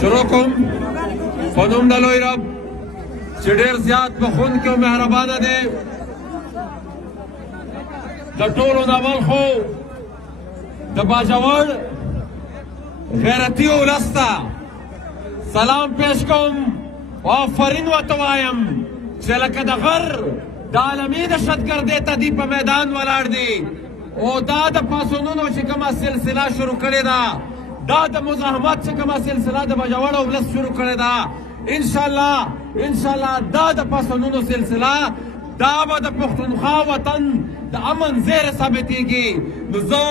شروع کوم په نوم د لوی رب چې ډېر زیات بخښونکی او مهربانه دی. د ټولو نه اول خو د باجوړ غیرتي ولس ته سلام پیش کوم او آفرین ورته وایم چې لکه د غر د عالمي دهشتګردۍ ته دوی په میدان ولاړ دي او دا د پاڅونونو چې کومه سلسله شروع کړې ده، دا د مزاحمت چې کومه سلسله د باجوړ ولس شروع کړې ده، انشاءالله دا د پاڅونونو سلسله دا به د پښتونخوا وطن د امن زیره ثابتېږي. نو زه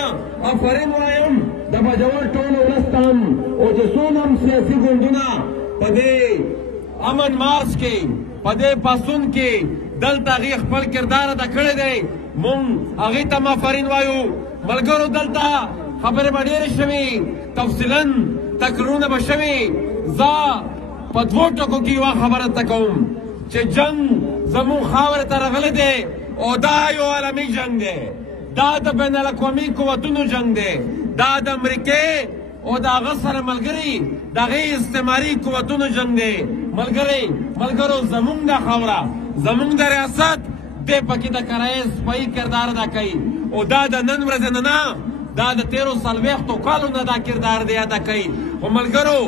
آفرین وایم د باجوړ ټولو ولس ته هم او چې څومره هم سیاسي ګوندونه په دې امن مارچ کې په دې پاڅون کې دلته هغې خپل کردار ادا کړی دی، مونږ هغې ته هم آفرین وایو. ملګرو دلته خبرې به ډېرې شوي، تفصیلا تقریرونه به شوي. زه په دوو ټکو کې یوه خبره ته کوم چې جنګ زموږ خاورې ته راغلی دی او دا یو عالمي جنګ دی، دا د بین الاقوامي قوتونو جنګ دی، دا د امریکې او د هغه سره ملګري د هغې استعماري قوتونو جنګ دی. ملګرو زموږ دا خاوره زموږ د ریاست دی پکې د کرایې سپایي کردار ادا کوي او دا د نن ورځې نه دا د 13 کالو نه دا کردار دی ادا کوي. خو ملګرو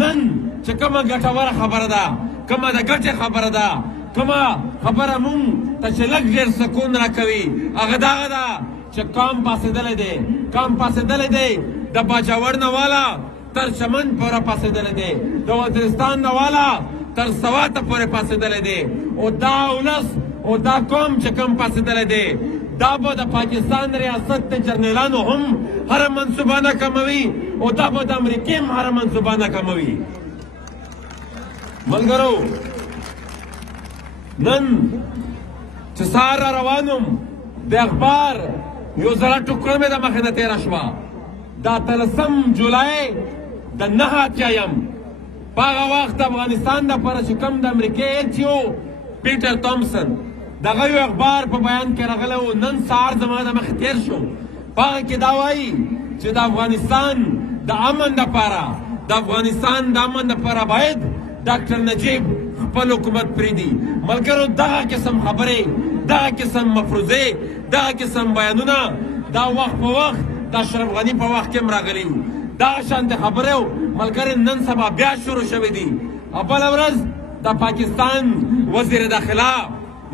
نن چې کومه ګټوره خبره ده، کومه د ګټې خبره ده، کومه خبره مونږ ته چې لږ ډېر سکون راکوي، هغه دغه ده چې قام پاڅېدلی دی د باجوړ نه والا تر چمن پورې پاڅېدلی دی، د وزیرستان نه والا تر سواته پورې پاڅېدلی دی او دا ولس او دا قوم چې کوم پاڅېدلی دی دا به د پاکستان ریاست د جرنیلانو هم هره منصوبه ناکاموي او دا به د امریکې هم هره منصوبه ناکاموي. ملګرو نن چې سهار را روان وم د اخبار یو زړه ټوکړه مې د مخې نه تېره شوه، دا 13 جولای د 9 اتیایم په هغه وخت افغانستان دپاره چې کوم د امریکې ایچ او پیټر تومسن دغه یو اخبار په بیان کې راغلی و، نن سهار زما د مخې تېر شو. په هغه کې دا وایي چې د افغانستان د امن دپاره باید ډاکټر نجیب خپل حکومت پرېږدي. ملګرو دغه قسم خبرې، دغه قسم مفروضې، دغه قسم بیانونه دا وخت په وخت د اشرف غني په وخت کې هم راغلي وو. دغه شانتې خبرې ملګرې نن سبا بیا شروع شوې دي. بله ورځ د پاکستان وزیر داخله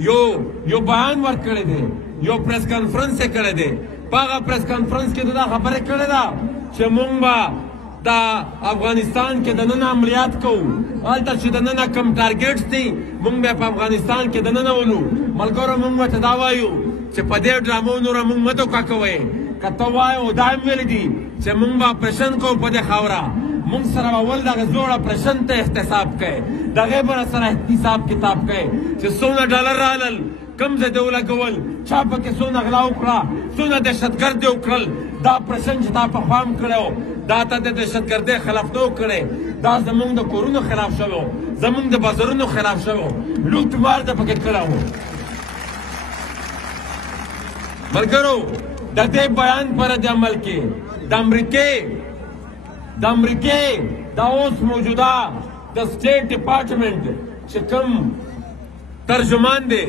یو بیان ورکړی دی، یو پریس کانفرنس یې کړی دی. په هغه پریس کانفرنس کې دا خبرې کړې ده چې مونږ به د افغانستان کې دننه عملیات کوو، هلته چې دننه کم ټارګېټس دي مونږ بیا په افغانستان کې دننه ولو. ملګرو مونږ ورته دا وایو چې په دې ډرامو نوره مونږ مه دوکه کوئ. که ته وایې او دا هم ویلي دي چې مونږ به اپریشن کوو په دې خاوره، مونږ سره به ول دغه زوړ اپریشن ته احتساب کوئ، د هغې به راسره حساب کتاب کوئ چې څومره ډالر رالل، کم ځای دې ولګول، چا پکې څونه غلا وکړه، څونه دهشتګرد دې وکړل، دا اپریشن چې تا پخوا هم کړی و دا ته د دهشتګردۍ خلاف نه و کړی، دا زمونږ د کورونو خلاف شوی و، زمونږ د بازارونو خلاف شوی و، لوټ مار دې پکې کړی و. ملګرو د دې بیان پر د عمل کې د امریکې دا اوس موجوده د سټیټ ډپارټمنټ چې کوم ترجمان دی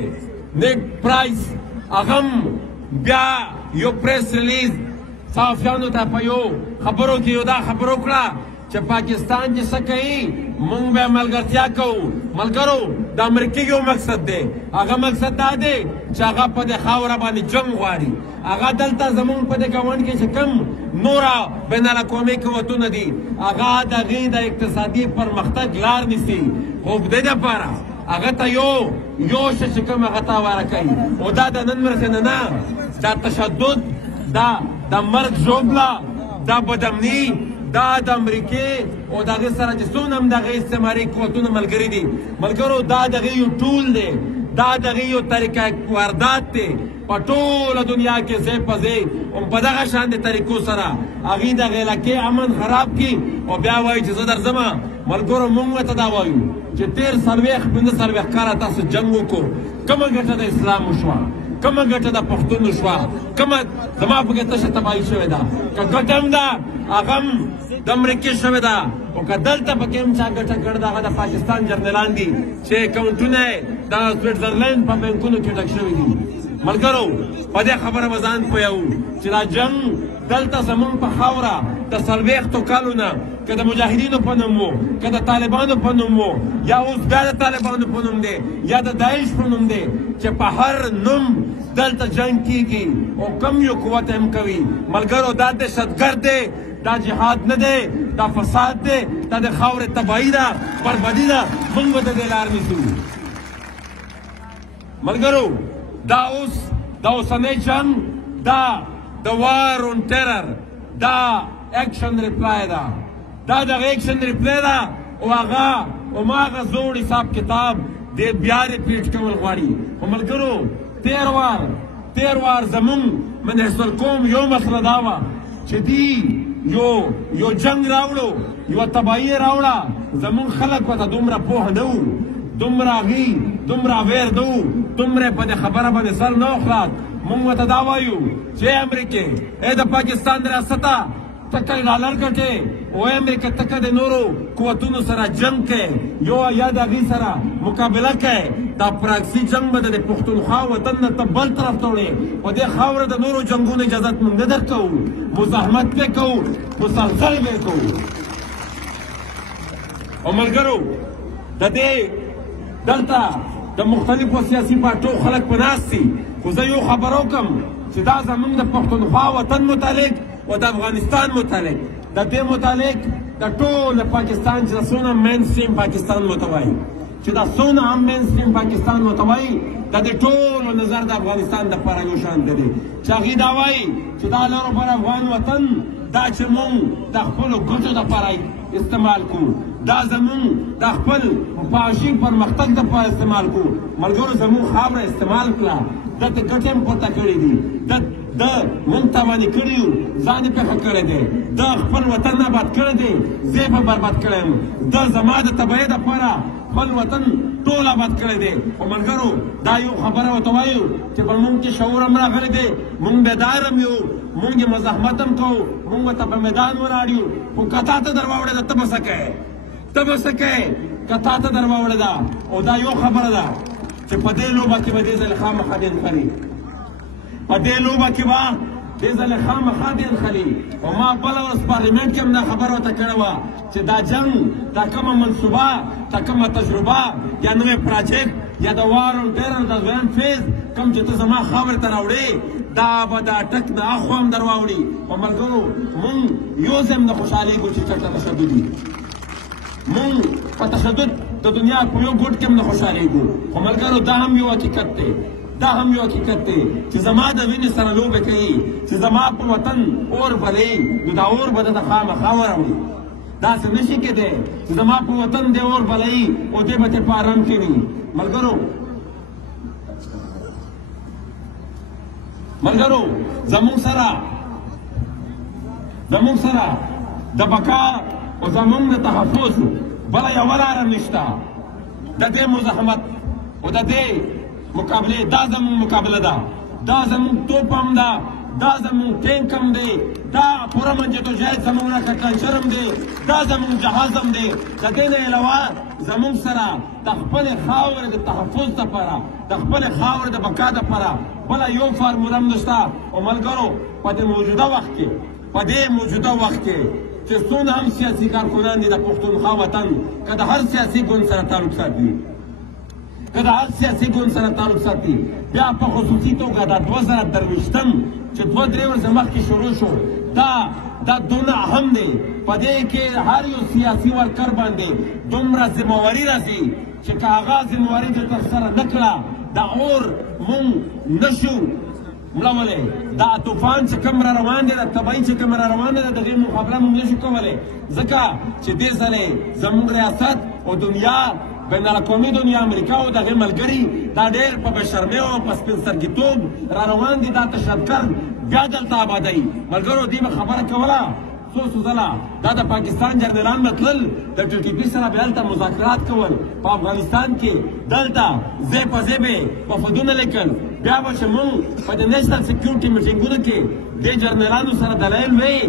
نیک پرایس، هغه هم بیا یو پریس ریلیز صحافیانو ته په یو خبرو کې یو دا خبره وکړه چې پاکستان چې څه کوي مونږ به ملګرتیا کوو. ملګرو د امریکې یو مقصد دی، هغه مقصد دا دی چې هغه په دې خاوره باندې جنګ غواړي، هغه دلته زمونږ په دې ګاونډ کې چې کوم نوره بین الاقوامي قوتونه دي هغه د هغې د اقتصادي پرمختګ لار نیسي. خو د دې دپاره هغه ته یو شی چې کوم هغه ته واره کوي او دا د نن ورځې نه دا تشدد، دا مرګ ژوبله، دا بدامني، دا د امریکې او د هغې سره چې څونه هم د هغې استعماري قوتونه ملګري دي. ملګرو دا د هغې یو ټول دی، دا د هغې یو طریقه واردات دی په ټوله دنیا کې ځای په ځای په دغه شانې طریقو سره هغې د هغې علاقې امن خراب کړي او بیا وایي چې زه درځمه. ملګرو مونږ ورته دا وایو چې 13 15 کاله تاسو جنګ وکړو، کومه ګټه د اسلام وشوه، کومه ګټه د پښتون شوه کومه زما پکې تشه تباهي شوې ده که ګټه هم ده هغه هم د امریکې شوې ده او که دلته پکې هم چا ګټه کړې ده هغه د پاکستان جرنیلان دي چې اکاونټونه یې د سویټزرلینډ په بینکونو کې ډک شوي دي ملګرو په دې خبره به ځان پوهوو چې دا جنګ دلته زمونږ په خاوره د 40 کالو نه که د مجاهدینو په نوم و که د طالبانو په نوم و یا اوس بیا د طالبانو په نوم دی یا د داعش په نوم دی چې په هر نوم دلته جنګ کیږي او کم یو قوت هم کوي ملګرو دا دهشتګرد دی دا جهاد نه دی دا فساد دی دا د خاورې تباهي ده بربادي ده موږ به د دې لار نیسو ملګرو دا اوسنی جنګ دا د وار اون ټیرر دا ایکشن ریپلای ده دا دغه ایکشن ریپلای ده او هغه هماغه زوړ حساب کتاب دې بیا ریپیټ کول غواړي خو ملګرو تیر وار زمونږ منحص القوم یو مسله دا وه چې دی یو جنگ راوړو یو تباهي راوړه زمونږ خلک ورته دومره پوه نه وو دومره دومره اویر نه وو دومره په دې خبره باندې سر نه وخلاط موږ ورته دا وایو چې امریکې ای د پاکستان ریاسته تکه ډالر ګټې او امریکا تکه د نورو قوتونو سره جنگ کوي یو یا د هغې سره مقابله کوي دا پراکسي جنگ به د پښتونخوا وطن نه ته بل طرف ته وړې په دې خاوره د نورو جنګونو اجازت موږ نه درکوو مزاحمت پې کوو مسلسل به کوو او ملګرو د دې دلته د مختلفو سیاسي پارټیو خلک په ناست دي خو زه یو خبر وکړم چې دا زموږ د پښتونخوا وطن متعلق و د افغانستان متعلق د دې متعلق د ټول پاکستان چې د څونه مین سټریم پاکستان متوایي چې دا څونه هم مین سټریم پاکستان متوایي د دې ټولو نظر د افغانستان دپاره یو شان دی چې هغوی دا وایي چې دا لرو پر افغان وطن دا چې مونږ د خپلو ګټو دپاره استعمال کړو دا زمونږ د خپل معاشي پرمختګ دپاره استعمال کړو ملګرو زمونږ خاوره استعمال کړه دته ګټې هم پورته کړي دي د مونږ تاواني کړي یو ځان یې پېښه کړی دی د خپل وطن آباد کړی دی زه یې په برباد کړی یم د زما د تباهۍ دپاره خپل وطن ټول آباد کړی دی خو ملګرو دا یو خبره ورته وایو چې په مونږ کې شعور هم راغلی دی مونږ بیدار هم یو مونږ یې مزاحمت هم کوو مونږ ورته په میدان ولاړ یو خو که تا ته در واوړې ده ته به څه کوې ته به څه کوې که تا ته در واوړې ده او دا یو خبره ده چې په دې لوبه کې به دې ځلې خامخا دې نښلي په دې لوبه کې به دې ځلې خامخا دې نښلي او ما بله ورځ پارلیمنټ کې هم دا خبره ورته کړې وه چې دا جنګ دا کومه منصوبه دا کومه تجربه یا نوی پراجیکټ یا د وار اون ټیرر د دویم فیز کوم چې ته زما خاورې ته راوړې دا به دا ټک د اخوا هم در واوړي خو ملګرو مونږ یو ځای هم نه خوشحالېږو چې چېرته تشدد وي مونږ په تشدد د دنیا په یو ګوټ کې هم نه خوشحالېږو خو ملګرو دا هم یو حقیقت دی دا هم یو حقیقت دی چې زما د وینې سره لوبې کوي چې زما په وطن اور بلوي نو دا اور به دته خامخا وراوړي داسې نشي کېدی چې زما په وطن دی اور بلوي او دی به ترې په ارام کې وي ملګرو زمونږ سره د بقا او زمونږ د تحفظ بله یوه لاره نشته د دې مزاحمت او د دې مقابلې دا زمونږ مقابله ده دا زمونږ توپ هم ده دا زمونږ ټینک هم دی دا پوره منجتوجهد زمونږ نه کلچر هم دی دا زمونږ جهاز هم دی د دې نه علاوه زمونږ سره د خپلې خاورې د تحفظ دپاره د خپلې خاورې د بقا دپاره بله یو فارموله هم نشته او ملګرو په دې موجوده وخت کې چې څونه هم سیاسي کارکنان دي د پښتونخوا وطن که د هر سیاسي ګوند سره تعلق ساتي بیا په خصوصي توګه دا 2023 چې 2-3 ورځې مخکې شروع شو دا دونه اهم دی په دې کې هر یو سیاسي ورکر باندې دومره ذمهواري راځي چې که هغه ذمهواري دې ترسره نه کړه دا اور مونږ نشو مړولی دا طوفان چې کوم را روان دی دا طبعي چې کوم را روان دی د هغې مقابله مونږ نشو کولی ځکه چې دې ځلې زموږ ریاست او دنیا بین الاقوامي دنیا امریکا او د هغې ملګري دا ډېر په بېشرمۍ او په سپین سترګیتوب را روان دي دا تشدد بیا دلته آبادوي ملګرو دې به خبره کوله څو ځله دا د پاکستان جرنیلان به تلل د TTP سره به هلته مذاکرات کول په افغانستان کې دلته ځای په ځای به وفدونه لیکل بیا به چې مونږ په د نیشنل سکیورټي میټینګونو کې دې جرنیلانو سره دلایل وایي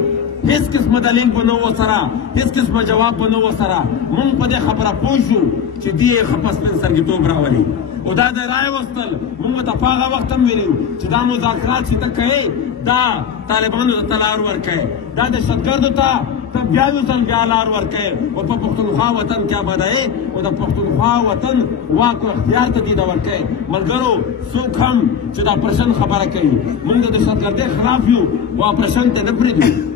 هیڅ قسمه دلیل به نه و سره هیڅ قسمه جواب به نه و سره مونږ په دې خبره پوه شو چې دې یې ښه په سپین سرګیتوب راولي او دا د رایې وستل مونږ ته په هغه وخت هم ویلي چې دا مذاکرات چې ته کوې دا طالبانو ته لار ورکوې دا دهشتګردو ته ته بیا یو ځل بیا لار ورکوې او په پښتونخوا وطن کې آبادوې او د پښتونخوا وطن واک او اختیار ته دې ورکوې ملګرو څوک هم چې د اپریشن خبره کوي مونږ د دهشتګردۍ خلاف یو او اپریشن ته نه پرېږدو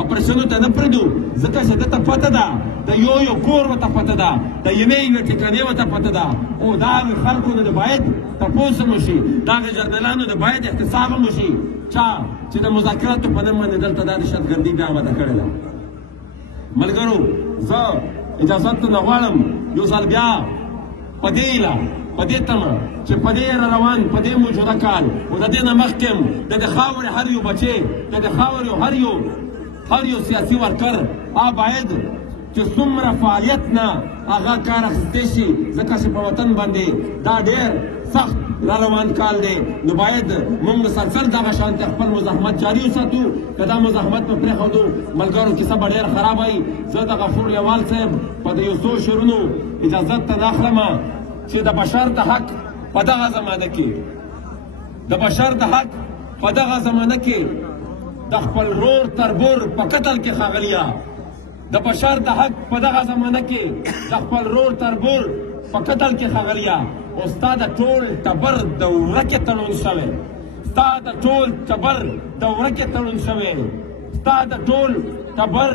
اپریشنو ته نه پرېږدو ځکه چې ده ته پته ده د یو کور ورته پته ده د یوې ټیکانې ورته پته ده او د هغې خلکو نه د باید تپوس هم وشي د هغې جرنیلانو د باید احتساب هم وشي چا چې د مذاکراتو په نوم باندې دلته دا دهشتګردي بیا وده کړې ده ملګرو زه اجازت ته نه غواړم یو ځل بیا په دې هیله په دې تمه چې په دې روان په دې موجوده کال او د دې نه مخکې هم د دې خاورې هر یو بچی د دې خاورې هر یو سیاسي ورکر باید چې څومره فعالیت نه هغه کار اخیستی شي ځکه چې په وطن باندې دا ډېر سخت را روان کال دی نو باید موږ مسلسل دغه شانتې خپل مزاحمت جاري وساتو که دا مزاحمت په پرېښودو ملګرو کیسه به ډېره خراب وي زه د غفور لیوال صاحب په د یو څو شعرونو اجازت ته نه اخلم چې د بشر د حق په دغه زمانه کې د بشر د حق په دغه زمانه کې د خپل رور تربور په قتل کې ښاغليه د بشر د حق په دغه زمانه کې د خپل رور تربور په قتل کې ښاغليه او ستا د ټول ټبر د ورکې تړون شوی ستا د ټول ټبر د ورکې تړون شوی ستا د ټول ټبر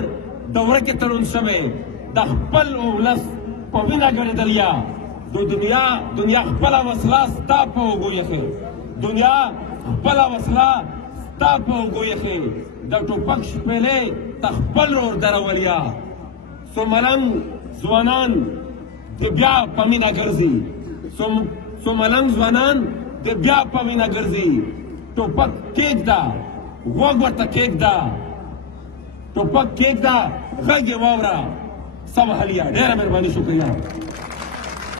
د ورکې تړون شوی د خپل ولس په وینه ګړېدلیا د دنیا خپله وسله ستا په اوږو یخې دنیا خپله وسله ستا په اوږو یخې د ټوپک شپېلې ته خپل رور درولیا څو ملنګ ځوانان د بیا په مینه ګرځي څو ملنګ ځوانان د بیا په مینه ګرځي ټوپک کېږده غوږ ورته کېږده ټوپک کېږده غږ یې واوره سم حلیه ډېره مهرباني شکریه